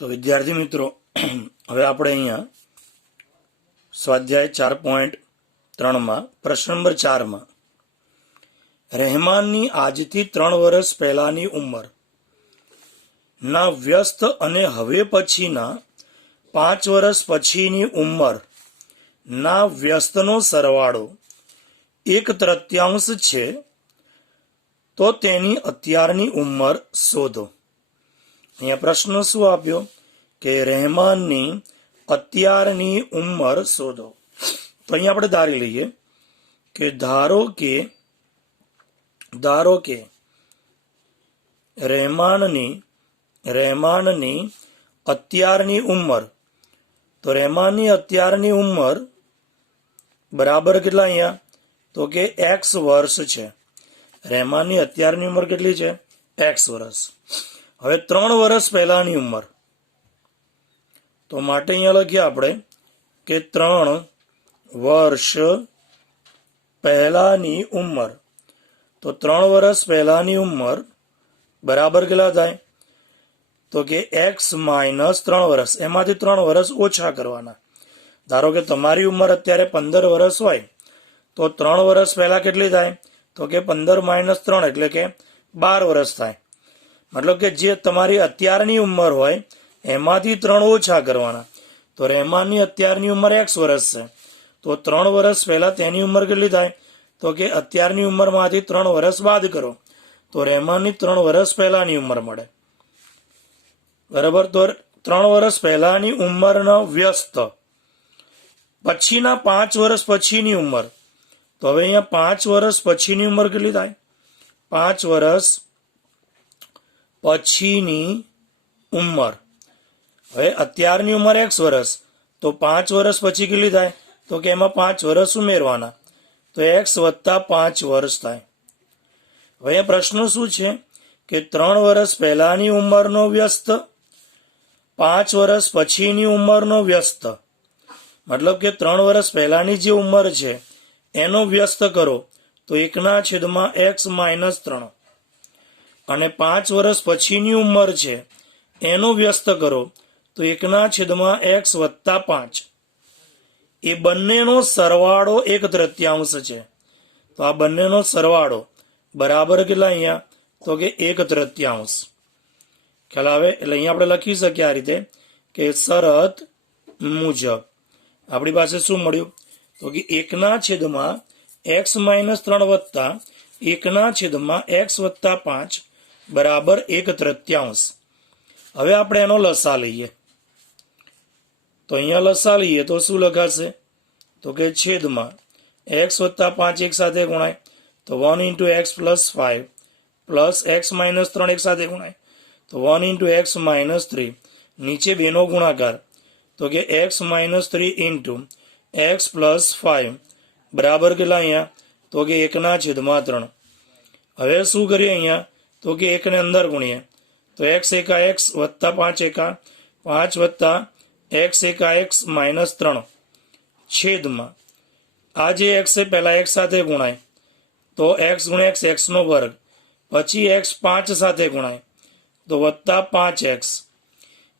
તો વિદ્યાર્થી મિત્રો, હવે આપણે અહીંયા સ્વાધ્યાય 4.3માં પ્રશ્ન નંબર 4માં રહેમાનની આજથી 3 વર્ષ પહેલાની ઉંમર ના વ્યસ્ત અને હવે પછીના 5 વર્ષ પછીની ઉંમર ના વ્યસ્તનો સરવાળો 1/3 છે, તો તેની અત્યારની ઉંમર શોધો. અહીંયા પ્રશ્ન શું આપ્યો કે રહેમાનની અત્યારની ઉંમર શોધો. તો અહીંયા આપણે ધારી લઈએ કે ધારો કે રહેમાનની અત્યારની ઉંમર, તો રહેમાનની અત્યારની ઉંમર બરાબર કેટલા અહીંયા, તો કે x વર્ષ છે. રહેમાનની અત્યારની ઉંમર કેટલી છે? x વર્ષ. હવે 3 વર્ષ પહેલાની ઉંમર, તો માટે અહીંયા લખીએ આપણે કે 3 વર્ષ પહેલાની ઉંમર. તો 3 વર્ષ પહેલાની ઉંમર બરાબર કેટલા થાય, તો કે x માઇનસ 3 વર્ષ. એમાંથી 3 વર્ષ ઓછા કરવાના. ધારો કે તમારી ઉંમર અત્યારે 15 વર્ષ હોય, તો 3 વર્ષ પહેલા કેટલી થાય, તો કે 15 માઇનસ 3 એટલે કે 12 વર્ષ થાય. મતલબ કે જે તમારી અત્યારની ઉંમર હોય એમાંથી 3 ઓછા કરવાના. તો રહેમાનની અત્યારની ઉંમર x વર્ષ છે, તો 3 વર્ષ પહેલા તેની ઉંમર કેટલી થાય, તો કે અત્યારની ઉંમરમાંથી 3 વર્ષ બાદ કરો તો રહેમાનની 3 વર્ષ પહેલાની ઉંમર મળે. બરાબર. તો 3 વર્ષ પહેલાની ઉંમરનો વ્યસ્ત પછીના 5 વર્ષ પછીની ઉંમર. તો હવે અહીંયા 5 વર્ષ પછીની ઉંમર કેટલી થાય? 5 વર્ષ પછીની ઉંમર. હવે અત્યારની ઉંમર x વર્ષ, તો 5 વર્ષ પછી કેટલી થાય, તો કે એમાં 5 વર્ષ ઉમેરવાના, તો x વત્તા 5 વર્ષ થાય. હવે અહીંયા પ્રશ્ન શું છે કે 3 વર્ષ પહેલાની ઉંમરનો વ્યસ્ત 5 વર્ષ પછીની ઉંમરનો વ્યસ્ત, મતલબ કે 3 વર્ષ પહેલાની જે ઉંમર છે એનો વ્યસ્ત કરો તો 1/x માઇનસ 3, અને 5 વર્ષ પછીની ઉંમર છે એનો વ્યસ્ત કરો તો 1/x વત્તા 5. એ બંનેનો સરવાળો 1/3 છે. તો આ બંનેનો સરવાળો બરાબર કેટલા અહીંયા, તો કે 1/3. ખ્યાલ આવે? એટલે અહીંયા આપણે લખી શકીએ આ રીતે કે શરત મુજબ આપણી પાસે શું મળ્યું, તો કે 1/x માઇનસ 3 વત્તા 1/x વત્તા 5 બરાબર 1/3. હવે આપણે એનો લસા લઈએ. તો અહીંયા લસા લઈએ તો શું લખાશે, તો કે છેદમાં x વત્તા 5 એક સાથે ગુણાય તો 1 x plus 5 plus x minus 3 એક સાથે ગુણાય તો 1 x માઇનસ 3, નીચે બેનો ગુણાકાર તો કે x માઇનસ 3 x પ્લસ 5 બરાબર કેટલા અહીંયા, તો કે 1/3. હવે શું કરીએ અહીંયા, તો કે 1 ને અંદર ગુણીએ તો x એકા x વત્તા 5 એકા 5 વત્તા x એકા x માઇનસ 3 છેદમાં આ જે x છે પહેલા x સાથે ગુણાય તો x ગુણ્યા x નો વર્ગ, પછી x 5 સાથે ગુણાય તો વત્તા 5x.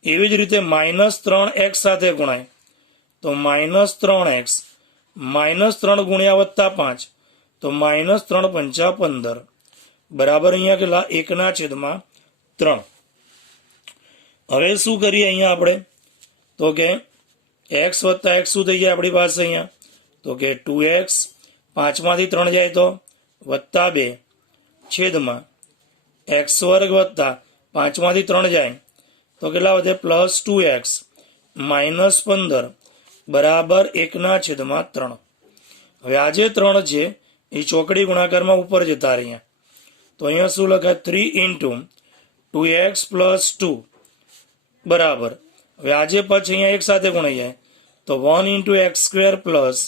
એવી જ રીતે માઇનસ 3x સાથે ગુણાય તો માઇનસ 3x, માઇનસ 3 ગુણ્યા વત્તા 5 તો માઇનસ 3 પંચા 15 બરાબર અહીંયા કેટલા, 1/3. હવે શું કરીએ અહીંયા આપણે, તો કે x વત્તા x શું થઈ જાય આપણી પાસે અહીંયા, તો કે 2x, 5 માંથી 3 જાય તો વત્તા 2 છેદમાં x વર્ગ વત્તા 5 માંથી 3 જાય તો કેટલા વધે, પ્લસ 2x માઇનસ 15 બરાબર 1/3. હવે આ જે 3 છે એ ચોકડી ગુણાકારમાં ઉપર જતા રહ્યા તો અહીંયા શું લખાય, 3 2x પ્લસ 2 બરાબર. હવે આજે પછી અહીંયા એક સાથે ગુણાઈ જાય તો 1 x square plus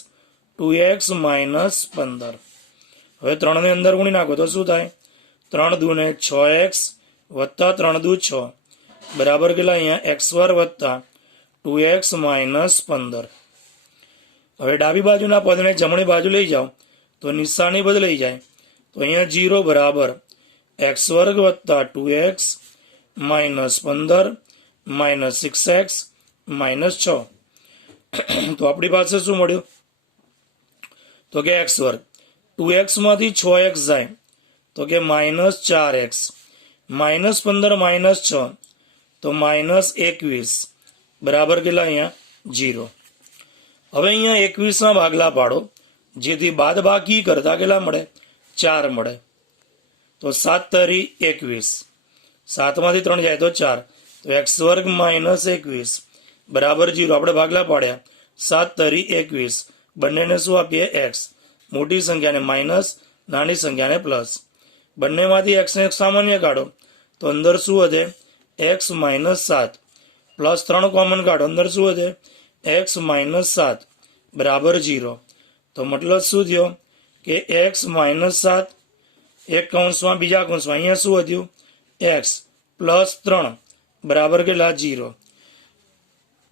2x minus 15. હવે 3 ને અંદર ગુણી નાખો તો શું થાય, 3 દુ ને 6x વત્તા 3 દુ 6 બરાબર કેટલા અહીંયા, x વર્ગ વત્તા 2x માઇનસ 15. હવે ડાબી બાજુના પદને જમણી બાજુ લઈ જાઓ તો નિશાની બદલાઈ જાય તો અહીંયા 0 બરાબર x વર્ગ વત્તા 2x minus 15 minus 6x minus 6. તો આપણી પાસે શું મળ્યું? તો કે x વર્ગ. 2x માંથી 6x જાય તો કે માઇનસ 4x. માઇનસ 15 માઇનસ 6 તો માઇનસ 21 બરાબર કેટલા? અહીંયા 0. હવે અહીંયા 21 ના ભાગલા પાડો, જેથી બાદ બાકી કરતા કેટલા મળે? 4 મળે. તો 7 તરી 21, 7 માંથી 3 જાય તો 4, તો x વર્ગ માઇનસ 21 બરાબર 0. આપણે ભાગલા પાડ્યા, 7 તરી 21, બંનેને શું આપીએ? x. મોટી સંખ્યાને માઇનસ, નાની સંખ્યાને પ્લસ. બંનેમાંથી x ને સામાન્ય કાઢો તો અંદર શું વધે? x માઇનસ 7 પ્લસ 3 કોમન કાઢો, અંદર શું વધે? x માઇનસ 7 બરાબર 0. તો મતલબ શું થયો કે x માઇનસ 7 એક કૌંસમાં, બીજા કૌંસમાં અહીંયા શું વધ્યું? x પ્લસ 3 બરાબર કેટલા? 0.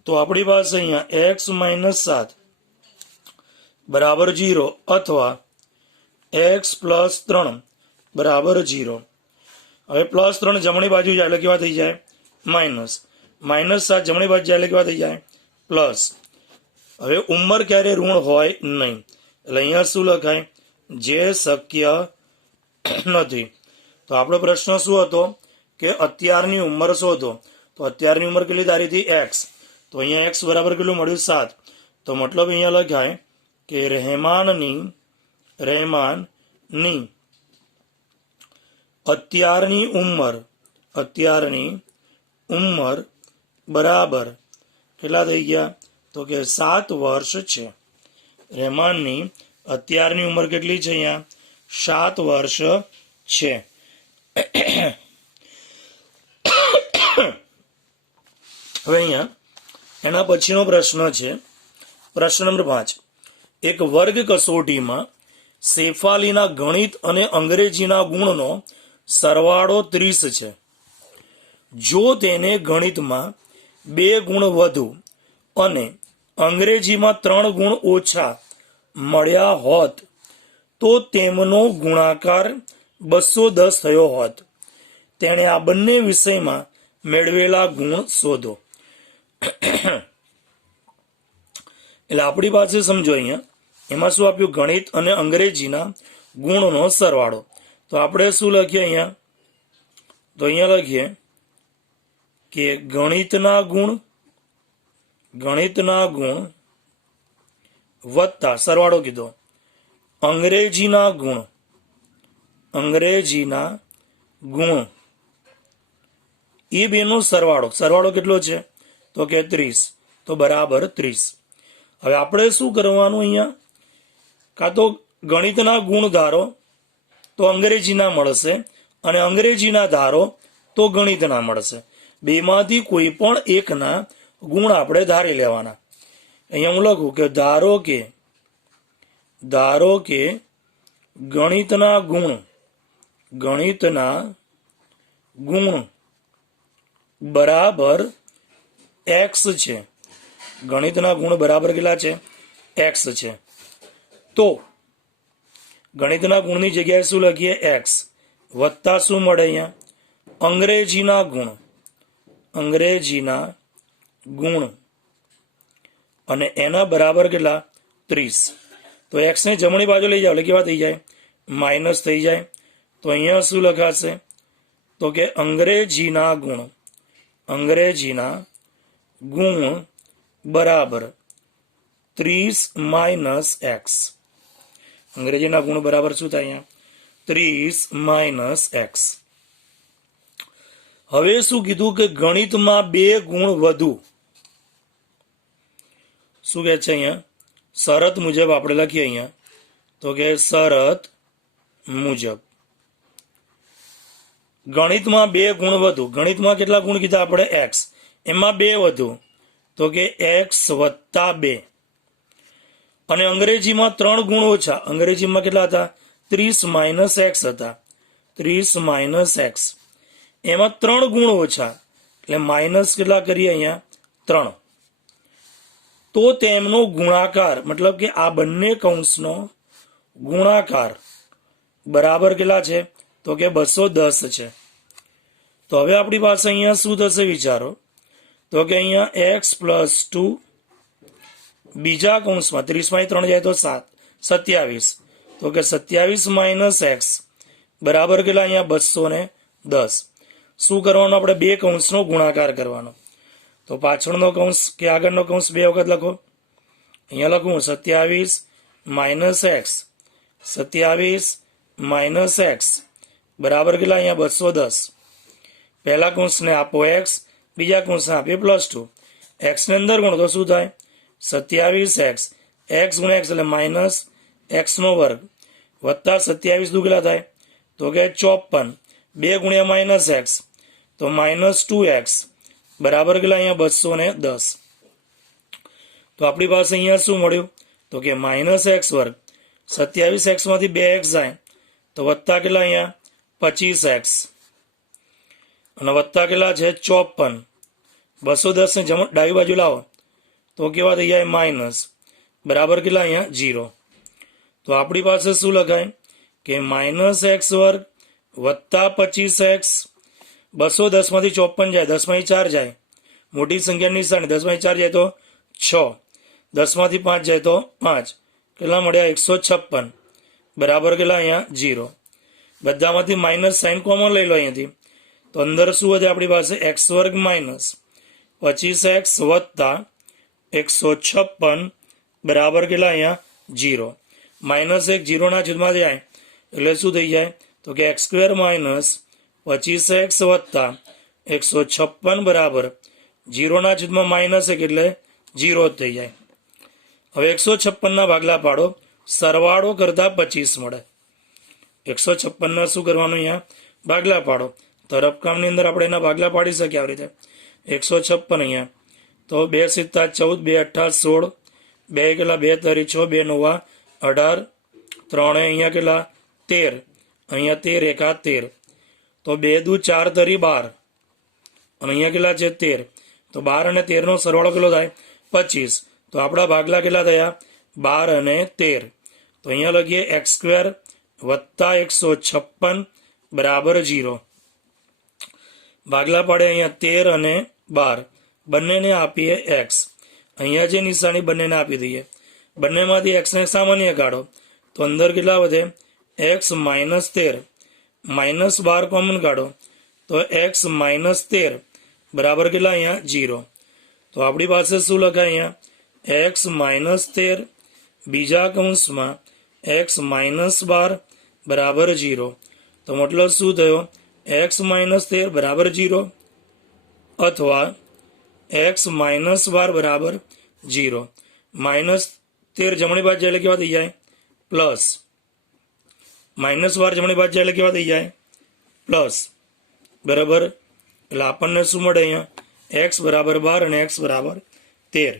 તો આપણી પાસે અહીંયા x માઇનસ 7 બરાબર 0 અથવા x પ્લસ 3 બરાબર 0. હવે પ્લસ 3 જમણી બાજુ જાય એટલે કેવા થઈ જાય? માઇનસ. માઇનસ 7 જમણી બાજુ જાય એટલે કેવા થઈ જાય? પ્લસ. હવે ઉંમર ક્યારે ઋણ હોય નહીં, એટલે અહીંયા શું લખાય? જે શક્ય નથી. તો આપણો પ્રશ્ન શું હતો કે અત્યારની ઉંમર શોધો. તો અત્યારની ઉંમર કેટલી ધારી હતી? x. તો અહીંયા x બરાબર કેટલું મળ્યું? 7. તો મતલબ અહીંયા લખાય કે રહેમાનની અત્યારની ઉંમર બરાબર કેટલા થઈ ગયા? તો કે 7 વર્ષ છે. રહેમાનની અત્યારની ઉંમર કેટલી છે? અહીંયા 7 વર્ષ છે. હવે અહીંયા એના પછીનો પ્રશ્ન છે, પ્રશ્ન નંબર 5. એક વર્ગ કસોટીમાં શેફાલીના ગણિત અને અંગ્રેજીના ગુણનો સરવાળો 30 છે. જો તેને ગણિતમાં 2 ગુણ વધુ અને અંગ્રેજીમાં 3 ગુણ ઓછા મળ્યા હોત તો તેમનો ગુણાકાર 210 થયો હોત. તેણે આ બંને વિષયમાં મેળવેલા ગુણ શોધો. એટલે આપણી પાસે સમજો અહીંયા એમાં શું આપ્યું? ગણિત અને અંગ્રેજીના ગુણનો સરવાળો. તો આપણે શું લખીએ અહીંયા? તો અહીંયા લખીએ કે ગણિતના ગુણ વત્તા સરવાળો કીધો અંગ્રેજીના ગુણ એ બેનો સરવાળો કેટલો છે? તો કે 30. તો બરાબર 30. હવે આપણે શું કરવાનું અહીંયા? કાં તો ગણિતના ગુણ ધારો તો અંગ્રેજીના મળશે, અને અંગ્રેજીના ધારો તો ગણિતના મળશે. બેમાંથી કોઈ પણ એકના ગુણ આપણે ધારી લેવાના. અહીંયા હું લખું કે ધારો કે ગણિતના ગુણ બરાબર x છે. ગણિતના ગુણ બરાબર કેટલા છે? x છે. તો ગણિતના ગુણની જગ્યાએ શું લખીએ? x વત્તા શું મળે અહીંયા? અંગ્રેજીના ગુણ અને એના બરાબર કેટલા? 30. તો x ને જમણી બાજુ લઈ જાઓ એટલે કેવા થઈ જાય? માઇનસ થઈ જાય. તો અહીંયા શું લખાશે? તો કે અંગ્રેજીના ગુણ બરાબર 30 માઇનસ x. અંગ્રેજીના ગુણ બરાબર શું થાય અહીંયા? 30 માઇનસ x. હવે શું કીધું કે ગણિતમાં 2 ગુણ વધુ. શું કહે છે અહીંયા? શરત મુજબ આપણે લખીએ અહીંયા તો કે શરત મુજબ ગણિતમાં 2 ગુણ વધુ. ગણિતમાં કેટલા ગુણ કીધા આપણે? x. એમાં 2 વધુ તો કે x વત્તા 2. અને અંગ્રેજીમાં 3 ગુણ ઓછા. અંગ્રેજીમાં કેટલા હતા? 30 માઇનસ x હતા. 30 માઇનસ x. એમાં 3 ગુણ ઓછા એટલે માઇનસ કેટલા કરીએ અહીંયા? 3. તો તેમનો ગુણાકાર મતલબ કે આ બંને કૌંસનો ગુણાકાર બરાબર કેટલા છે? તો કે 210 છે. તો હવે આપણી પાસે અહીંયા શું થશે વિચારો? તો કે અહીંયા એક્સ પ્લસ 2 બીજા કૌંસમાં 30 3 જાય તો 27, તો કે 27 માઇનસ એક્સ બરાબર કેટલા? અહીંયા 210. શું કરવાનું? આપણે બે કૌંસનો ગુણાકાર કરવાનો. તો પાછળનો કૌંસ કે આગળનો કૌંસ બે વખત લખો. અહીંયા લખું 27 માઇનસ એક્સ, 27 માઇનસ એક્સ બરાબર કેટલા? અહીંયા 210. પહેલા કૌંસને આપો એક્સ, બીજા કૌંસને આપીએ +2. એક્સની અંદર ગુણો તો શું થાય? 27x, એક્સ ગુણ્યા એક્સ એટલે માઇનસ એક્સનો વર્ગ વત્તા 27 દુ કેટલા થાય? તો કે 54. 2 ગુણ્યા માઇનસ એક્સ તો માઇનસ 2x બરાબર કેટલા? અહીંયા 210. તો આપણી પાસે અહીંયા શું મળ્યું? તો કે માઇનસ એક્સ વર્ગ. 27x માંથી 2x જાય તો વત્તા કેટલા? અહીંયા 25x અને વત્તા કેટલા છે? 54. 210 ને ડાબી બાજુ લાવો તો કેવા થઈ જાય? માઇનસ બરાબર કેટલા? અહીંયા 0. તો આપણી પાસે શું લખાય કે માઇનસ એક્સ વર્ગ વત્તા 25x. 210 માંથી 54 જાય, 10 માંથી 4 જાય, મોટી સંખ્યાની નિશાની, 10 માંથી 4 જાય તો 6, 10 માંથી 5 જાય તો 5, કેટલા મળ્યા? 156 બરાબર કેટલા? અહીંયા 0. બધામાંથી માઇનસ સાઇન કોમન લઈ લો અહીંયાથી, તો અંદર શું વધે આપણી પાસે? એક્સ વર્ગ માઇનસ 25x વત્તા 156 બરાબર કેટલા? અહીંયા 0. માઇનસ 1 0 ના છેદમાં જાય એટલે શું થઈ જાય? તો કે એક્સ સ્ક્વેર માઇનસ 25x વત્તા 156 બરાબર 0 ના છેદમાં માઇનસ 1 એટલે 0 જ થઈ જાય. હવે 156 ના ભાગલા પાડો, સરવાળો કરતા 25 મળે. 156 ના શું કરવાનું? અહીંયા ભાગલા પાડો. તો રફકામની અંદર આપણે એના ભાગલા પાડી શકીએ આવી રીતે. 156 અહીંયા તો 2 × 7 = 14, 2 × 8 = 16, 2 કેટલા? 2 તરી 6, 2 9 18, 3 અહીંયા કેટલા? 13, અહીંયા 13 × 1 = 13, તો 2 દુ 4 તરી 12 અને અહીંયા કેટલા છે? 13. તો 12 અને 13 નો સરવાળો કેટલો થાય? 25. તો આપણા ભાગલા કેટલા થયા? 12 અને 13. તો અહીંયા લખીએ x² વત્તા 156 બરાબર 0. ભાગલા પાડે અહીંયા 13 અને 12 બંનેને આપીએ x. અહીંયા જે નિશાની બંનેને આપી દઈએ. બંનેમાંથી x ને સામાન્ય કાઢો તો અંદર કેટલા વધે? x માઇનસ 13, માઇનસ 12 કોમન કાઢો તો x માઇનસ 13 બરાબર કેટલા? અહીંયા 0. તો આપણી પાસે શું લખાય? અહીંયા x માઇનસ 13 બીજા કૌંસમાં x માઇનસ 12 બરાબર 0. તો મતલબ શું થયો? x માઇનસ 13 બરાબર 0 અથવા x માઇનસ 12 બરાબર 0. માઇનસ 13 જમણી બાજુ એટલે કેવા થઈ જાય? પ્લસ. માઇનસ 12 જમણી બાજુ એટલે કેવા થઈ જાય? પ્લસ. બરાબર. એટલે આપણને શું મળે? અહીંયા x બરાબર 12 અને x બરાબર 13.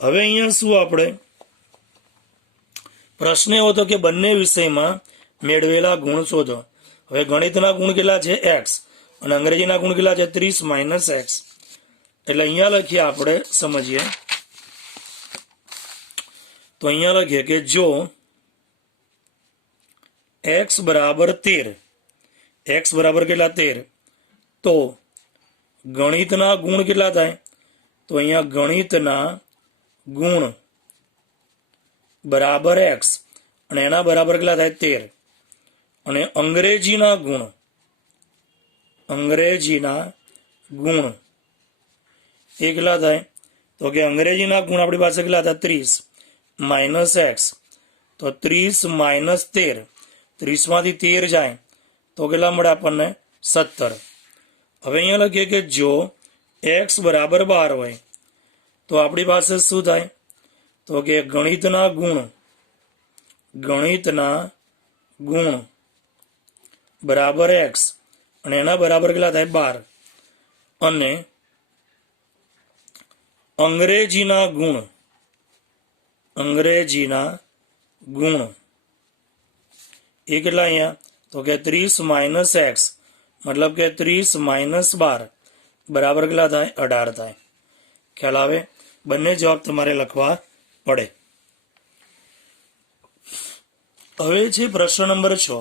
હવે અહીંયા શું આપણે પ્રશ્ન એવો હતો કે બંને વિષયમાં મેળવેલા ગુણ શોધો. હવે ગણિતના ગુણ કેટલા છે? x અને અંગ્રેજીના ગુણ કેટલા છે? 30 માઇનસ x. એટલે અહીંયા લખીએ, આપણે સમજીએ તો અહીંયા લખીએ કે જો x બરાબર 13, x બરાબર કેટલા? 13, તો ગણિતના ગુણ કેટલા થાય? તો અહીંયા ગણિતના ગુણ બરાબર x અને એના બરાબર કેટલા થાય? 13. અને અંગ્રેજીના ગુણ એ કેટલા થાય? તો કે અંગ્રેજીના ગુણ આપણી પાસે કેટલા હતા? 30 માઇનસ x. તો 30 માઇનસ 13, 30 માંથી 13 જાય તો કેટલા મળે આપણને? 17. હવે અહીંયા લખીએ કે જો x બરાબર 12 હોય તો આપણી પાસે શું થાય? તો કે ગણિતના ગુણ બરાબર x અને એના બરાબર કેટલા થાય? 12. અને અંગ્રેજીના ગુણ એ કેટલા અહીંયા? તો કે 30 માઇનસ x મતલબ કે 30 માઇનસ 12 બરાબર કેટલા થાય? 18 થાય. ખ્યાલ આવે? બંને જવાબ તમારે લખવા પડે. હવે છે પ્રશ્ન નંબર 6.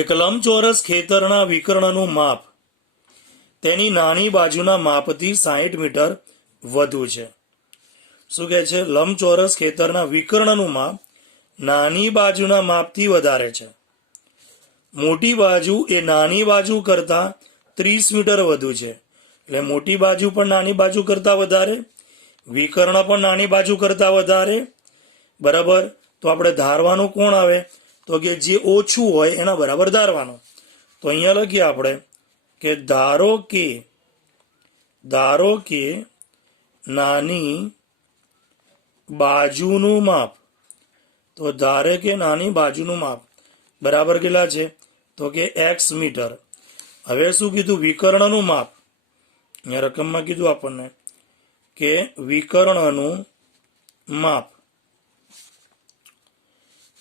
એક લંબચોરસ ખેતરના વિકર્ણનું માપ તેની નાની બાજુના માપથી 60 મીટર વધુ છે. શું કહે છે? લંબચોરસ ખેતરના વિકર્ણનું માપ નાની બાજુના માપથી વધારે છે. મોટી બાજુ એ નાની બાજુ કરતા 30 મીટર વધુ છે. એટલે મોટી બાજુ પણ નાની બાજુ કરતા વધારે, વિકર્ણ પણ નાની બાજુ કરતા વધારે. બરાબર. તો આપણે ધારવાનું કોણ આવે? તો કે જે ઓછું હોય એના બરાબર ધારવાનું. તો અહીંયા લખીએ આપણે કે ધારો કે નાની બાજુનું માપ. તો ધારે કે નાની બાજુનું માપ બરાબર કેટલા છે? તો કે x મીટર. હવે શું કીધું? વિકર્ણનું માપ. અહીંયા રકમમાં કીધું આપણને કે વિકર્ણનું માપ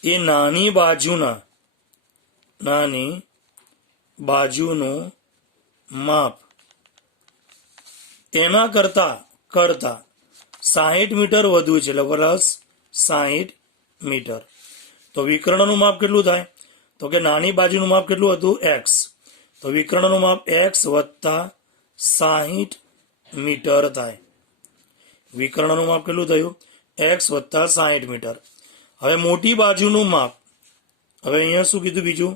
એ નાની બાજુનું માપ એના કરતા 60 મીટર વધુ છે, એટલે પ્લસ 60 મીટર. તો વિકર્ણનું માપ કેટલું થાય? તો કે નાની બાજુનું માપ કેટલું હતું? x. તો વિકર્ણનું માપ x વત્તા 60 મીટર થાય. વિકર્ણનું માપ કેટલું થયું? x વત્તા 60 મીટર. હવે મોટી બાજુનું માપ. હવે અહીંયા શું કીધું બીજું?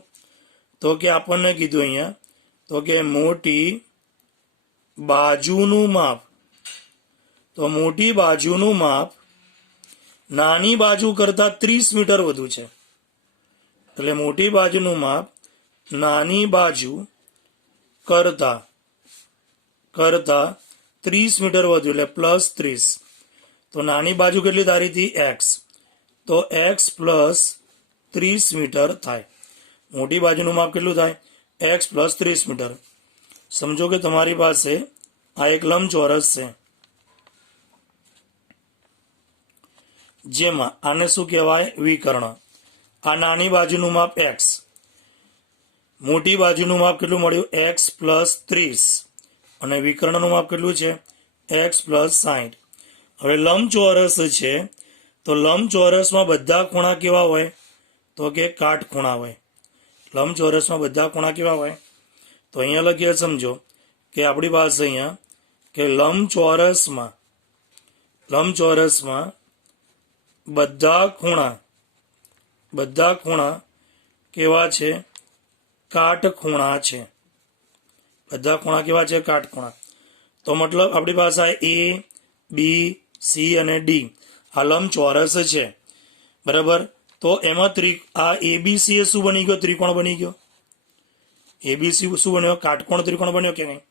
તો કે આપણને કીધું અહીંયા તો કે મોટી બાજુનું માપ. તો મોટી બાજુનું માપ નાની બાજુ કરતા 30 મીટર વધુ છે. એટલે મોટી બાજુનું માપ નાની બાજુ કરતા 30 મીટર વધુ, એટલે પ્લસ 30. તો નાની બાજુ કેટલી ધારી હતી? x. તો x પ્લસ 30 મીટર થાય. મોટી બાજુનું માપ કેટલું થાય? x plus 30 metre. સમજો કે તમારી પાસે આ એક લંબચોરસ છે, જેમાં આને શું કહેવાય? વિકર્ણ. આ નાની બાજુનું માપ x, મોટી બાજુનું માપ કેટલું મળ્યું? x પ્લસ 30, અને વિકર્ણનું માપ કેટલું છે? x plus 60. હવે લંબચોરસ છે, તો લંબચોરસમાં બધા ખૂણા કેવા હોય? તો કે કાટખૂણા હોય. લંબચોરસમાં બધા ખૂણા કેવા હોય? તો અહીંયા લખીએ, સમજો કે આપણી પાસે અહીંયા કે લંબચોરસમાં બધા ખૂણા કેવા છે? કાટખૂણા છે. બધા ખૂણા કેવા છે? કાટખૂણા. તો મતલબ આપણી પાસે A, B, C અને D આ લંબચોરસ છે. બરાબર. તો એમાં આ ABC એ શું બની ગયો? ત્રિકોણ બની ગયો. ABC શું બન્યો? કાટકોણ ત્રિકોણ બન્યો કે નહીં?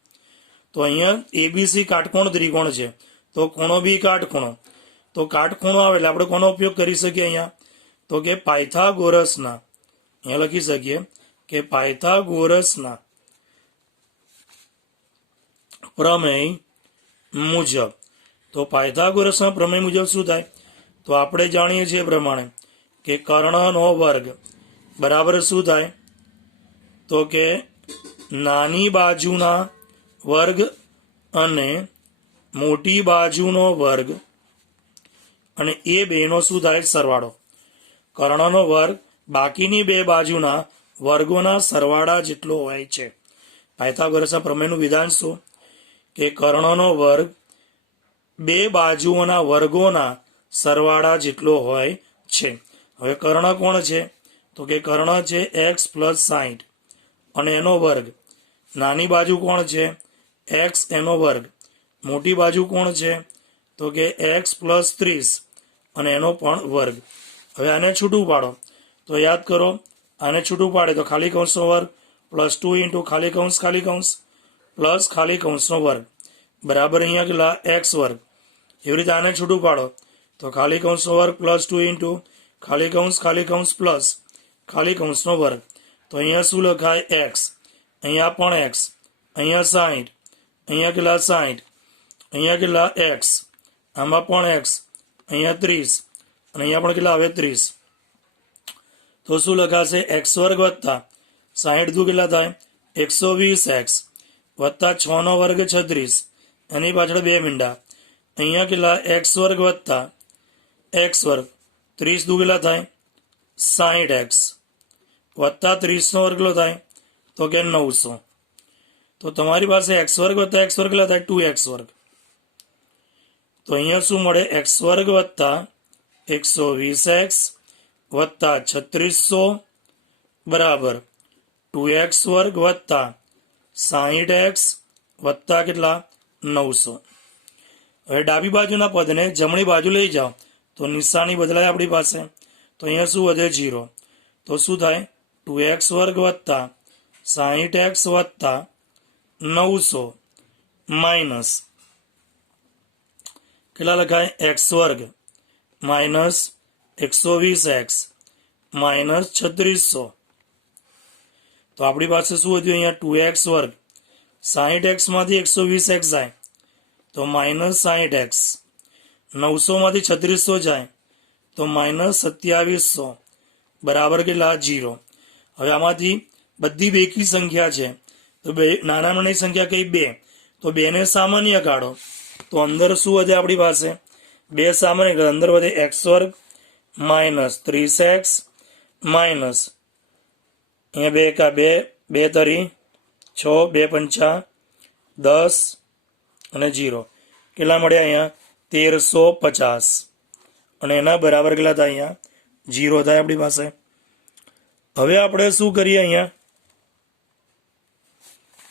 તો અહીંયા ABC કાટકોણ ત્રિકોણ છે, તો ખૂણો બી કાટખૂણો. તો કાટખૂણો આવે એટલે આપણે કોનો ઉપયોગ કરી શકીએ અહીંયા? તો કે પાયથાગોરસના. અહીંયા લખી શકીએ કે પાયથાગોરસના પ્રમેય મુજબ. તો પાયથાગોરસના પ્રમેય મુજબ શું થાય? તો આપણે જાણીએ છીએ પ્રમાણે કે કર્ણનો વર્ગ બરાબર શું થાય? તો કે નાની બાજુના વર્ગ અને મોટી બાજુનો વર્ગ, અને એ બેનો શું થાય? સરવાળો. કર્ણનો વર્ગ બાકીની બે બાજુના વર્ગોના સરવાળા જેટલો હોય છે. પાયથાગોરસના પ્રમેયનું વિધાન શું? કે કર્ણનો વર્ગ બે બાજુઓના વર્ગોના સરવાળા જેટલો હોય છે. હવે કર્ણ કોણ છે? તો કે કર્ણ છે x પ્લસ 60 અને એનો વર્ગ. નાની બાજુ કોણ છે? x એનો વર્ગ. મોટી બાજુ કોણ છે? તો કે x પ્લસ 30 અને એનો પણ વર્ગ. હવે આને છૂટું પાડો તો યાદ કરો, આને છૂટું પાડે તો ખાલી કૌંસનો વર્ગ પ્લસ 2 ઇન્ટુ ખાલી કૌંસ પ્લસ ખાલી કૌંસનો વર્ગ બરાબર અહીંયા કેટલા? x વર્ગ. એવી રીતે આને છૂટું પાડો તો ખાલી કૌંસનો વર્ગ પ્લસ 2 ઇન્ટુ ખાલી કૌંસ પ્લસ ખાલી કૌંસનો વર્ગ. તો અહીંયા શું લખાય? x. અહીંયા પણ x. અહીંયા 60. અહીંયા કેટલા? 60. અહીંયા કેટલા? x. આમાં પણ x. અહીંયા 30 અને અહીંયા પણ કેટલા આવે? 30. તો શું લખાશે? x વર્ગ વત્તા 60 દુ કેટલા થાય? 120x વત્તા 6 નો વર્ગ 36. એની પાછળ 2 મીંડા. અહીંયા કેટલા? x વર્ગ વત્તા x વર્ગ 30 દુ કેટલા થાય? 60x વત્તા 30 નો વર્ગ કેટલો થાય? તો કે 900. તો તો તમારી પાસે એક્સ વર્ગ વત્તા એક્સ વર્ગ કેટલા થાય? 2x વર્ગ. તો અહીંયા શું મળે? એક્સ વર્ગ વત્તા 120x વત્તા 3600 બરાબર 2x વર્ગ વત્તા 60x વત્તા કેટલા? 900. હવે ડાબી બાજુના પદને જમણી બાજુ લઈ જાઓ તો નિશાની બદલાય આપણી પાસે. તો અહીંયા શું વધે? 0. તો શું થાય? 2x વર્ગ વત્તા 60x વત્તા 900 માઇનસ કેટલા લખાય? x વર્ગ માઇનસ 120x માઇનસ 3600. તો આપણી પાસે શું વધ્યું? અહીંયા 2x વર્ગ 60x માંથી 120x જાય તો માઇનસ 60x, 900 માંથી 3600 જાય તો માઇનસ 2700 બરાબર કેટલા? 0. હવે આમાંથી બધી બેકી સંખ્યા છે તો નાના નાની સંખ્યા કઈ? 2. તો 2 ને સામાન્ય કાઢો તો અંદર શું વધે આપણી પાસે? 2 સામાન્ય, અંદર વધે x વર્ગ માઇનસ 30x માઇનસ અહીંયા 2 કા 2, 2 તરી 6, 2 પંચા 10 અને 0 કેટલા મળ્યા? અહીંયા 1350 અને એના બરાબર કેટલા થાય? અહીંયા 0 થાય આપણી પાસે. હવે આપણે શું કરીએ? અહીંયા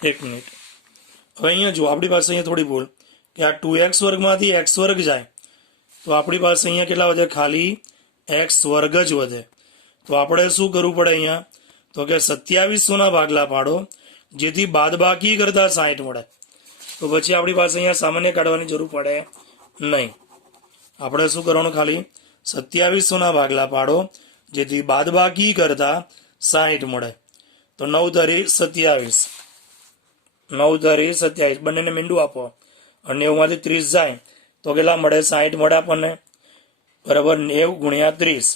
એક મિનિટ. હવે અહીંયા જો આપણી પાસે અહીંયા થોડી ભૂલ કે આ 2x વર્ગમાંથી x વર્ગ જાય તો આપણી પાસે અહીંયા કેટલા વધે? ખાલી x વર્ગ જ વધે. તો આપણે શું કરવું પડે અહીંયા? તો કે 2700 ભાગલા પાડો જેથી બાદબાકી કરતા 60 મળે. તો પછી આપણી પાસે અહીંયા સામાન્ય કાઢવાની જરૂર પડે નહીં. આપણે શું કરવાનું? ખાલી 2700 ભાગલા પાડો જેથી બાદબાકી કરતા 60 મળે. તો 9 તરી 27, 9 તરી 27 બંનેને મીંડું આપો અને 90 માંથી 30 જાય તો કેટલા મળે? 60 મળે આપણને બરાબર. 90 ગુણ્યા 30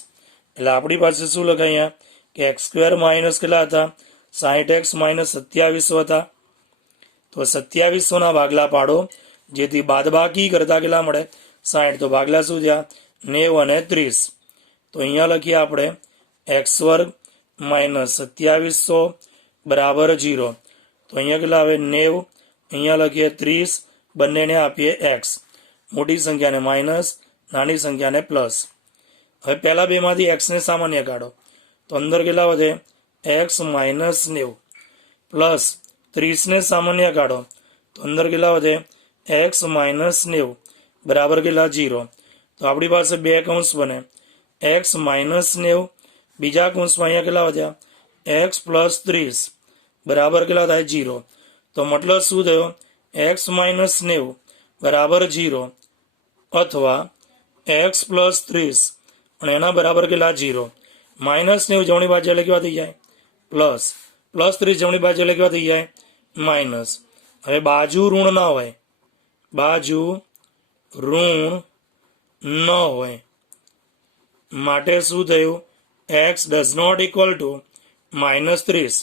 એટલે આપણી પાસે શું લખાય અહીંયા કે એક્સ સ્ક્વેર માઇનસ કેટલા હતા? 60x માઇનસ 2700 હતા. તો 2700 ભાગલા પાડો જેથી બાદબાકી કરતા કેટલા મળે? 60. તો ભાગલા શું થયા? 90 અને 30. તો અહીંયા લખીએ આપણે એક્સ વર્ગ માઇનસ 2700 બરાબર 0. તો અહીંયા કેટલા આવે? 90. અહીંયા લખીએ 30, બંનેને આપીએ એક્સ, મોટી સંખ્યાને માઇનસ, નાની સંખ્યાને પ્લસ. હવે પહેલા બેમાંથી એક્સને સામાન્ય કાઢો તો અંદર કેટલા વધે? એક્સ માઇનસ 90 પ્લસ 30 ને સામાન્ય કાઢો તો અંદર કેટલા વધે? એક્સ માઇનસ 90 બરાબર કેટલા? 0. તો આપણી પાસે બે કૌંસ બને, એક્સ માઇનસ 90, બીજા કૌંસમાં અહીંયા કેટલા વધ્યા? એક્સ પ્લસ 30 બરાબર કેટલા થાય? 0. તો મતલબ શું થયો? એક્સ માઇનસ 90 બરાબર 0 અથવા એક્સ પ્લસ 30 અને એના બરાબર કેટલા? 0. માઇનસ 90 જમણી બાજુ એટલે કેવા થઈ જાય? પ્લસ, પ્લસ 30 જમણી બાજુ એટલે કેવા થઈ જાય? માઇનસ. હવે બાજુ ઋણ ના હોય, બાજુ ઋણ ન હોય માટે શું થયું? X does not equal to minus 30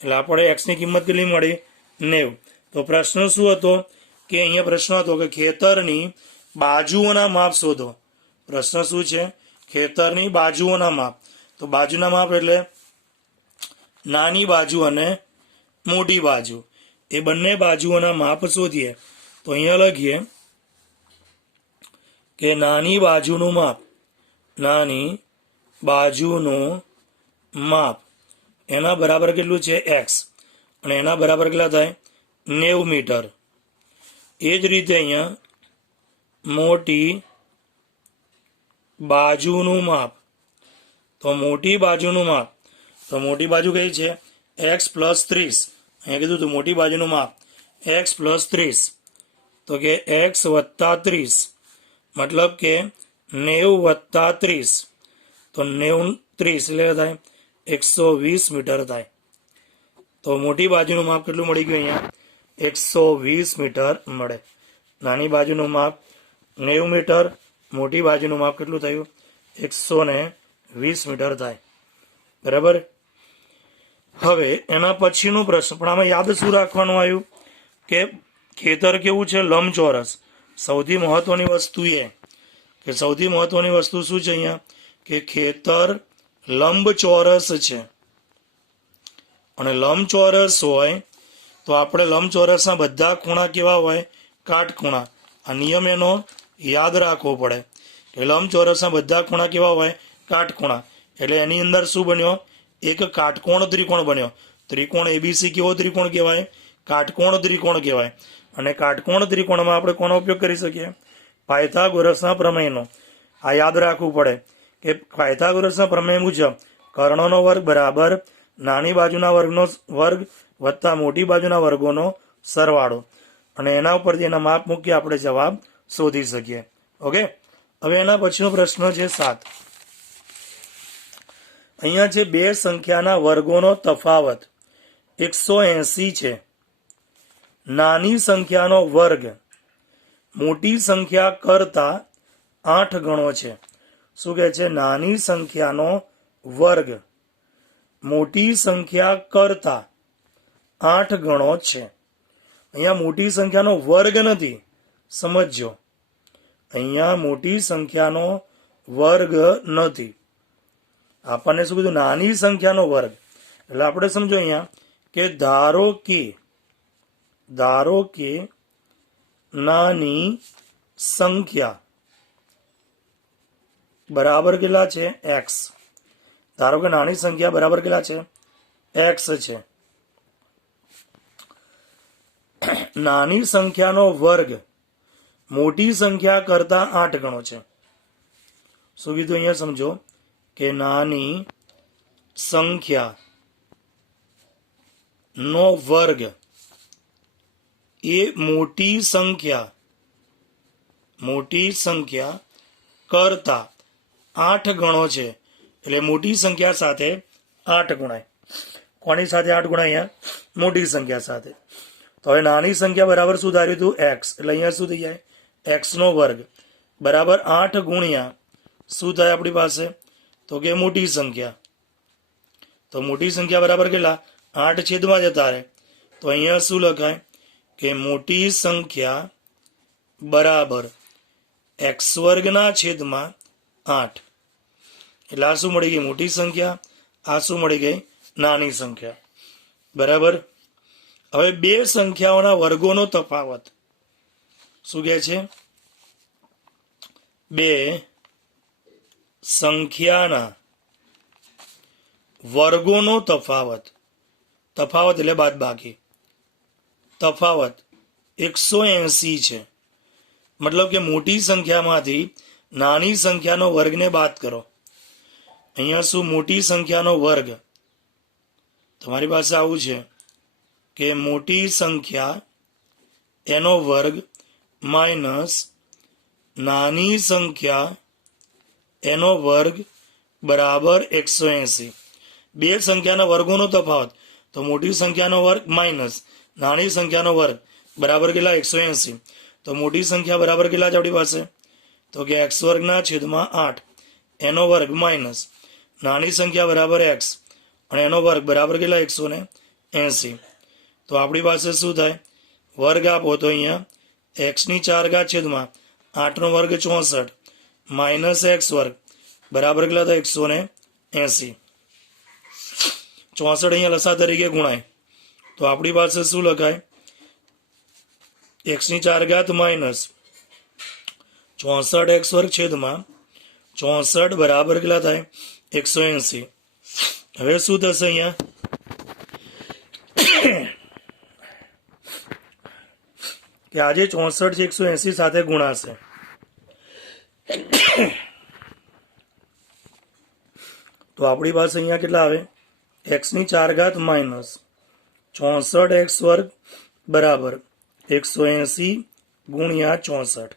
એટલે આપણે એક્સની કિંમત કેટલી મળી? 90. તો પ્રશ્ન શું હતો કે અહીંયા પ્રશ્ન હતો કે ખેતરની બાજુઓના માપ શોધો. પ્રશ્ન શું છે? ખેતરની બાજુઓના માપ. તો બાજુના માપ એટલે નાની બાજુ અને મોટી બાજુ, એ બંને બાજુઓના માપ શોધીએ. તો અહીંયા લખીએ કે નાની બાજુનું માપ, નાની બાજુનું માપ એના બરાબર કેટલું છે? એક્સ, અને એના બરાબર કેટલા થાય? 90 મીટર. એ જ રીતે અહીંયા મોટી બાજુનું માપ, તો મોટી બાજુનું માપ, તો મોટી બાજુ કઈ છે? X plus 30. અહીંયા કીધું તો મોટી બાજુનું માપ એક્સ પ્લસ 30, તો કે એક્સ વત્તા 30 મતલબ કે 90 વત્તા 30, તો 90 30 એટલે થાય 120 મીટર થાય. તો મોટી બાજુનું માપ કેટલું મળી ગયું? અહીંયા 120 મીટર મળે. નાની બાજુનું માપ 90 મીટર, મોટી બાજુનું માપ કેટલું થયું? 120 મીટર થાય. બરાબર. હવે એના પછીનો પ્રશ્ન, પણ આમાં યાદ શું રાખવાનું આવ્યું કે ખેતર કેવું છે? લંબચોરસ. સૌથી મહત્વની વસ્તુ એ કે સૌથી મહત્વની વસ્તુ શું છે અહીંયા કે ખેતર લંબચોરસ છે, અને લંબચોરસ હોય તો તો આપણે લંબચોરસના બધા ખૂણા કેવા હોય? કાટખૂણા. આ નિયમ એનો યાદ રાખવો પડે કે લંબચોરસના બધા ખૂણા કેવા હોય? કાટખૂણા. એટલે એની અંદર શું બન્યો? એક કાટકોણ ત્રિકોણ બન્યો. ત્રિકોણ એબીસી કેવો ત્રિકોણ કહેવાય? કાટકોણ ત્રિકોણ કહેવાય. અને કાટકોણ ત્રિકોણમાં આપણે કોનો ઉપયોગ કરી શકીએ? પાયથાગોરસના પ્રમેયનો. આ યાદ રાખવું પડે કે પાયથાગોરસના પ્રમેય મુજબ કર્ણનો વર્ગ બરાબર નાની બાજુના વર્ગનો વર્ગ વત્તા મોટી બાજુના વર્ગોનો સરવાળો. અને એના ઉપરથી એના માપ મૂકી આપણે જવાબ શોધી શકીએ. ઓકે, હવે એના પછીનો પ્રશ્ન છે 7. અહીંયા જે બે સંખ્યાના વર્ગોનો તફાવત 180 છે. નાની સંખ્યાનો વર્ગ મોટી સંખ્યા કરતા 8 ગણો છે. શું કહે છે? નાની સંખ્યાનો વર્ગ મોટી સંખ્યા કરતા 8 ગણો છે. અહીંયા મોટી સંખ્યાનો વર્ગ નથી, સમજજો. અહીંયા મોટી સંખ્યાનો વર્ગ નથી. આપણને શું કીધું? નાની સંખ્યાનો વર્ગ. એટલે આપણે સમજો અહીંયા કે ધારો કે નાની સંખ્યા બરાબર કેટલા છે? x. ધારો કે નાની સંખ્યા બરાબર કેટલા છે? x છે. નાની સંખ્યાનો વર્ગ મોટી સંખ્યા કરતા 8 ગણો છે. શું કીધું? અહીંયા સમજો કે નાની સંખ્યા નો વર્ગ એ મોટી સંખ્યા કરતા 8 ગણો છે. એટલે મોટી સંખ્યા સાથે 8 ગુણાય. કોની સાથે 8 ગુણાય? અહીંયા મોટી સંખ્યા સાથે. તો હવે નાની સંખ્યા બરાબર શું ધાર્યું હતું? x. એટલે અહીંયા શું થઈ જાય? x નો વર્ગ બરાબર 8 ગુણ્યા શું થાય આપણી પાસે? તો કે મોટી સંખ્યા. તો મોટી સંખ્યા બરાબર કેટલા? 8 છેદમાં જતા રહે. તો અહીંયા શું લખાય કે મોટી સંખ્યા બરાબર x વર્ગના છેદમાં 8. એટલે આ શું મળી ગઈ? મોટી સંખ્યા. આ શું મળી ગઈ? નાની સંખ્યા. બરાબર. હવે બે સંખ્યાઓના વર્ગોનો તફાવત શું કહે છે? બે સંખ્યાના વર્ગોનો તફાવત એટલે બાદબાકી. તફાવત 180 છે. મતલબ કે મોટી સંખ્યામાંથી નાની સંખ્યાનો વર્ગને બાદ કરો. અહીંયા શું? મોટી સંખ્યાનો વર્ગ. તમારી પાસે આવું છે કે મોટી સંખ્યા એનો વર્ગ માઇનસ નાની સંખ્યા એનો વર્ગ બરાબર 180. બે સંખ્યાના વર્ગોનો તફાવત. તો મોટી સંખ્યાનો વર્ગ માઇનસ નાની સંખ્યાનો વર્ગ બરાબર કેટલા? 180. તો મોટી સંખ્યા બરાબર કેટલા છે આપણી પાસે? તો કે x વર્ગના છેદમાં 8 એનો વર્ગ માઇનસ નાની સંખ્યા બરાબર x અને એનો વર્ગ બરાબર કેટલા? 180. તો આપણી પાસે શું થાય? વર્ગ આપો તો અહીંયા x ની 4 ઘાત છેદમાં 8 નો વર્ગ 64 માઇનસ x વર્ગ બરાબર કેટલા થાય? 180. 64 અહીંયા લસા તરીકે ગુણાય. તો આપણી પાસે શું લખાય? x ની 4 ઘાત માઇનસ 64 x વર્ગ છેદમાં 64 બરાબર કેટલા થાય? 180. હવે શું થશે અહીંયા? કે આજે 64 છે 180 સાથે ગુણાશે. તો આપણી પાસે અહીંયા કેટલા આવે? x ની 4 ઘાત માઇનસ 64 x વર્ગ બરાબર 180 ગુણ્યા 64.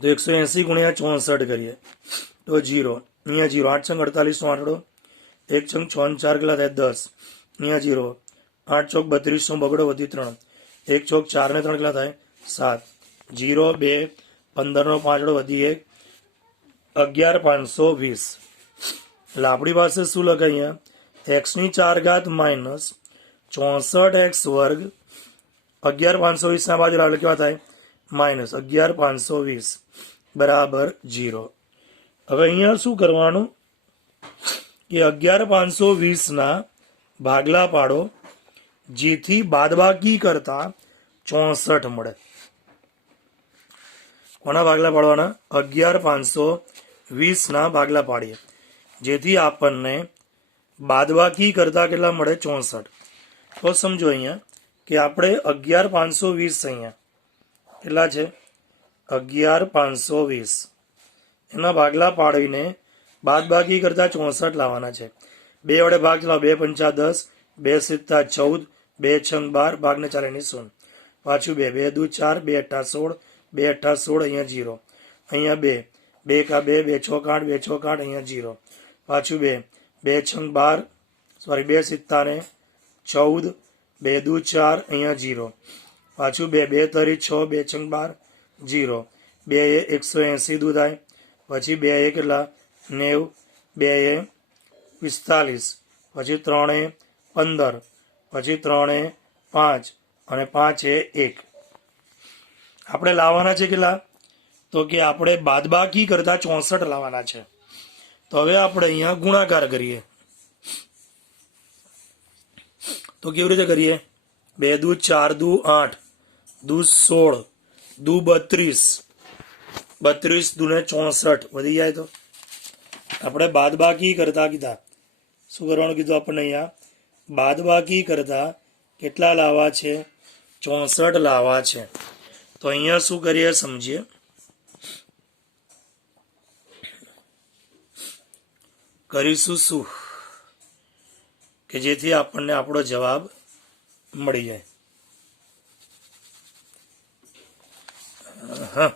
તો 180 ગુણ્યા 64 કરીએ તો 0. અહીંયા 0. 8 છંગ 48 નો આંકડો. 1 છંગ 6 4 કેટલા થાય? 10. અહીંયા 0. 8 ચોક 32 નો બગડો વધી 3. 1 ચોક 4 ને 3 કેટલા થાય? 7. 0 2 15 નો પાંચડો વધી 1 11520. એટલે આપણી પાસે શું લખાય અહીંયા? x ની 4 ઘાત માઇનસ 64 x વર્ગ 11520 ના બાજુ એટલે કેવા થાય? માઇનસ 11520 બરાબર 0. હવે અહીંયા શું કરવાનું કે 11520 ના ભાગલા પાડો જેથી બાદબાકી કરતા 64 મળે. કોના ભાગલા પાડવાના? 11520 ના ભાગલા પાડીએ જેથી આપણને બાદબાકી કરતા કેટલા મળે? 64. તો સમજો અહીંયા કે આપણે 11520 અહીંયા કેટલા છે? 11520 એના ભાગલા પાડીને બાદબાકી કરતા 64 લાવવાના છે. 2 વડે ભાગ ચલાવો. 2 પંચા 10, 2 સિત્તા 14, 2 છંગ 12, ભાગને 4 એની 0. પાછું 2, 2 દુ 4, 2 અઠ્ઠા 16, 2 અઠ્ઠા 16, અહીંયા 0. અહીંયા 2, 2 કા 2, 2 છોક 8, 2 છોક 8, અહીંયા 0. પાછું 2, 2 છંગ 12, સોરી 2 સિત્તા ને 14, 2 દુ 4, અહીંયા 0. પાછું 2, 2 તરી 6, 2 છંગ 12, 0. 2 એ 180 દૂ થાય. પછી 2 એ કેટલા? 90, 2 એ 45, પછી 3 એ 15, પછી 3 એ 5 અને 5 એ 1. આપણે લાવવાના છે કેટલા? તો કે આપણે બાદબાકી કરતા 64 લાવવાના છે. તો હવે આપણે અહીંયા ગુણાકાર કરીએ. તો કેવી રીતે કરીએ? 2 દુ 4 દુ 8, દુ 16, દુ 32, 32 દુ ને 64 વધી જાય. તો આપણે બાદબાકી કરતા કીધા. શું કરવાનું કીધું આપણને? અહીંયા બાદબાકી કરતા કેટલા લાવવા છે? 64 લાવવા છે. તો અહીંયા શું કરીએ સમજીએ. કરીશું શું કે જેથી આપણને આપણો જવાબ મળી જાય. હા,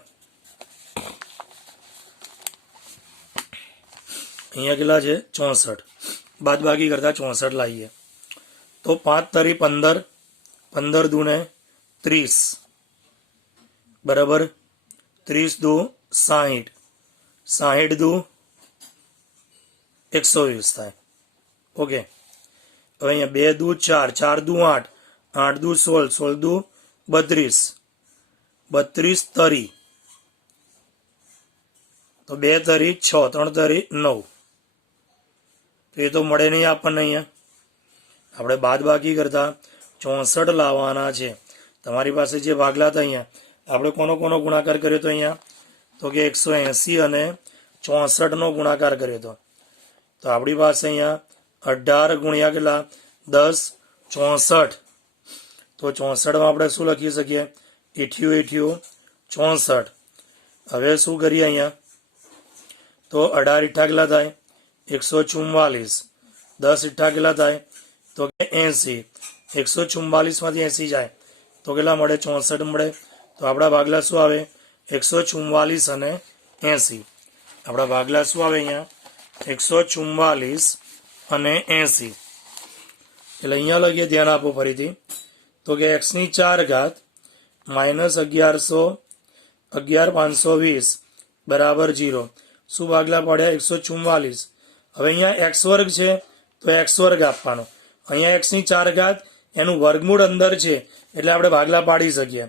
અહીંયા કેટલા છે? 64. બાદબાકી કરતા 64 લાવીએ તો 5 તરી 15, 15 દુ ને 30, બરાબર 30 દુ 60, 60 દુ 120 થાય. ઓકે, હવે અહીંયા 2 દુ 4, 4 દુ 8, 8 દુ 16, 16 દુ 32, 32 તરી તો 2 તરી 6, 3 તરી 9. તો એ તો મળે નહીં આપણને. અહીંયા આપણે બાદબાકી કરતા 64 લાવવાના છે. તમારી પાસે જે ભાગલા હતા અહીંયા આપણે કોનો કોનો ગુણાકાર કર્યો હતો? અહીંયા તો કે 180 અને 64 નો ગુણાકાર કર્યો હતો. તો આપણી પાસે અહીંયા 18 ગુણ્યા કેટલા? 10, 64. તો 64 માં આપણે શું લખી શકીએ? 88, 64. હવે શું કરીએ અહીંયા? તો 18 ઈઠા કેટલા થાય? 144. 10 ઈઠા કેટલા થાય? તો કે 80. 144 માંથી 80 જાય તો કેટલા મળે? 64 મળે. તો આપણા ભાગલા શું આવે? 144 અને 80. આપણા ભાગલા શું આવે અહીંયા? 144 અને 80. એટલે અહીંયા લગીએ, ધ્યાન આપો ફરીથી. તો કે x ની 4 ઘાત માઇનસ 11520 બરાબર 0. શું ભાગલા પાડ્યા? 144. હવે અહીંયા x વર્ગ છે તો x વર્ગ આપવાનો. અહીંયા x ની 4 ઘાત એનું વર્ગમૂળ અંદર છે એટલે આપણે ભાગલા પાડી શકીએ.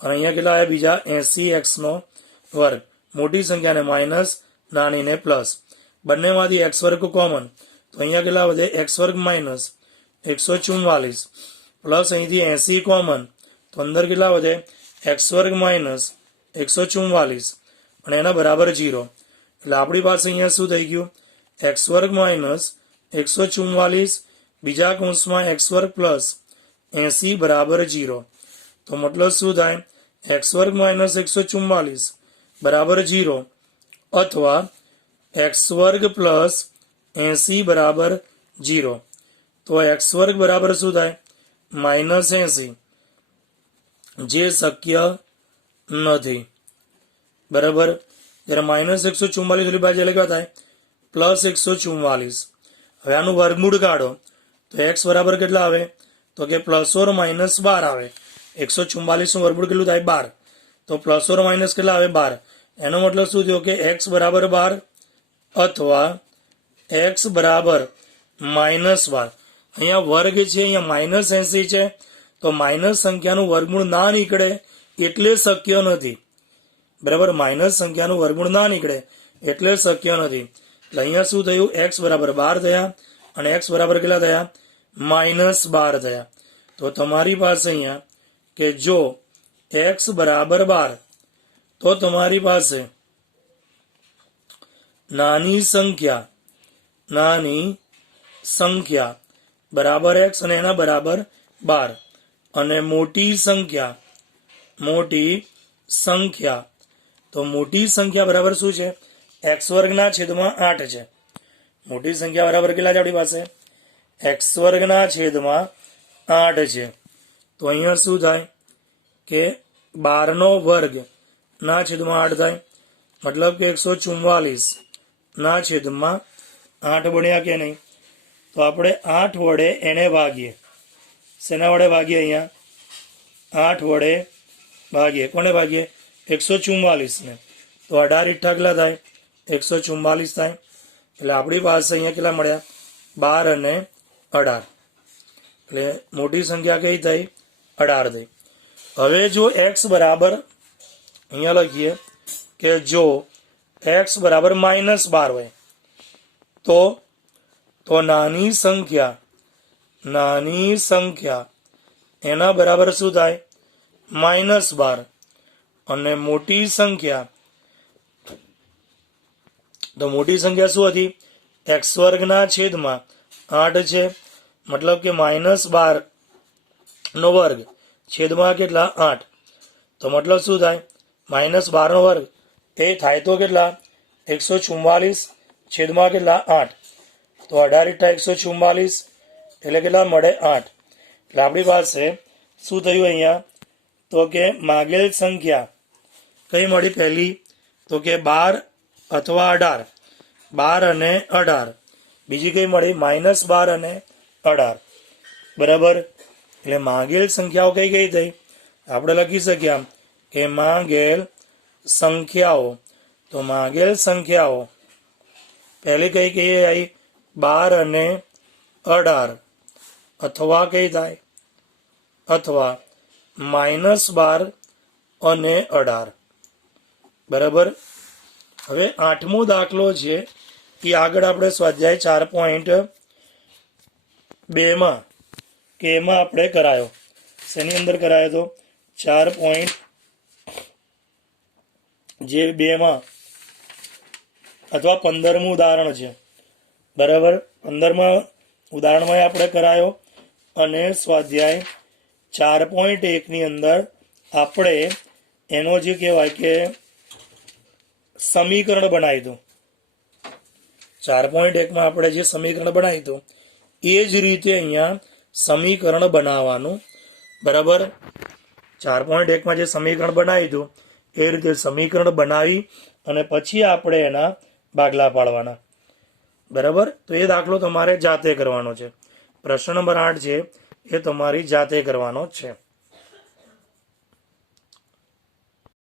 અને અહીંયા કેટલા આવ્યા? બીજા 80x નો વર્ગ. મોટી સંખ્યાને માઇનસ, નાનીને પ્લસ. બંનેમાંથી x વર્ગ કોમન તો અહીંયા કેટલા વધે? x વર્ગ માઇનસ 144 પ્લસ અહીંથી 80 કોમન તો અંદર કેટલા વધે? x વર્ગ માઇનસ 144 અને એના બરાબર 0. એટલે આપણી પાસે અહીંયા શું થઈ ગયું? x વર્ગ માઇનસ 144 બીજા કૌંસમાં x વર્ગ પ્લસ 80 બરાબર 0. તો મતલબ શું થાય? x વર્ગ માઇનસ 144 બરાબર 0 અથવા x વર્ગ પ્લસ 80 બરાબર 0. તો x વર્ગ બરાબર શું થાય? માઇનસ 80, જે શક્ય નથી. બરાબર. જ્યારે માઇનસ 144 બાજુ એટલે કેવા થાય? પ્લસ 144. હવે આનું વર્ગમૂળ કાઢો તો x બરાબર કેટલા આવે? તો કે પ્લસ ઓર માઇનસ 12 આવે. 144 નું વર્ગમૂળ કેટલું થાય? 12. તો પ્લસ ઓર માઇનસ કેટલા આવે? 12. એનો મતલબ શું થયો કે x બરાબર 12 અથવા x બરાબર માઇનસ 12. અહીંયા વર્ગ છે, અહીંયા માઇનસ 80 છે તો માઇનસ સંખ્યાનું વર્ગમૂળ ના નીકળે એટલે શક્ય નથી. બરાબર, માઇનસ સંખ્યાનું વર્ગમૂળ ના નીકળે એટલે શક્ય નથી. એટલે અહીંયા શું થયું? x બરાબર 12 થયા અને x બરાબર કેટલા થયા? -12 થયા. તો તમારી પાસે અહીંયા કે જો x બરાબર 12 તો તમારી પાસે નાની સંખ્યા બરાબર x અને એના બરાબર 12 અને મોટી સંખ્યા તો મોટી સંખ્યા બરાબર શું છે? x વર્ગના છેદમાં 8 છે. મોટી સંખ્યા બરાબર કેટલા છે આપણી પાસે? x વર્ગના છેદમાં 8 છે. તો અહીંયા શું થાય કે 12નો વર્ગ ના છેદમાં 8 થાય, મતલબ કે 144 ના છેદમાં 8 બન્યા કે નહીં? તો આપણે 8 વડે એને ભાગીએ. શેના વડે ભાગીએ? અહીંયા 8 વડે ભાગીએ. કોને ભાગીએ? 144 ને. તો 18 ઈઠ્ઠા કેટલા થાય? 144 થાય. એટલે આપણી પાસે અહીંયા કેટલા મળ્યા? 12 અને 18. એટલે મોટી સંખ્યા કઈ થઈ? 18 થઈ. હવે જો x બરાબર અહીંયા લખીએ કે જો x બરાબર -12 હોય તો નાની સંખ્યા એના બરાબર શું થાય? -12. અને મોટી સંખ્યા શું હતી? x વર્ગના છેદમાં 8 છે, મતલબ કે -12 નો વર્ગ છેદમાં કેટલા? 8. તો મતલબ શું થાય? -12 નો વર્ગ એ થાય તો કેટલા? 144 છેદમાં કેટલા? 8. તો 18 ઈઠ્ઠા 144 એટલે કેટલા મળે? 8. એટલે આપણી પાસે શું થયું અહીંયા? તો કે માગેલ સંખ્યા કઈ મળી પહેલી? તો કે 12 અથવા 18. 12 અને 18. બીજી કઈ મળી? -12 અને 18. બરાબર. એટલે માગેલ સંખ્યાઓ કઈ કઈ થઈ? આપણે લખી શક્યા કે માગેલ સંખ્યાઓ. તો માગેલ સંખ્યાઓ પહેલી કઈ કઈ આવી? 12 અને 18 અથવા કઈ થાય? અથવા -12 અને 18. બરાબર. હવે 8મો દાખલો છે એ આગળ આપણે સ્વાધ્યાય 4.2 માં કે એમાં આપણે કરાયો. શેની અંદર કરાયો? તો 4.2 માં અથવા 15મું ઉદાહરણ છે. બરાબર. 15મા ઉદાહરણમાં આપણે કરાયો અને સ્વાધ્યાય 4.1 ની અંદર આપણે એનો જે કહેવાય કે સમીકરણ બનાવ્યું હતું. 4.1 માં આપણે જે સમીકરણ બનાવ્યું હતું એ જ રીતે અહીંયા સમીકરણ બનાવવાનું. બરાબર. 4.1 માં જે સમીકરણ બનાવ્યું હતું એ રીતે સમીકરણ બનાવી અને પછી આપણે એના ભાગલા પાડવાના. બરાબર. તો એ દાખલો તમારે જાતે કરવાનો છે. પ્રશ્ન નંબર 8 છે એ તમારી જાતે કરવાનો છે.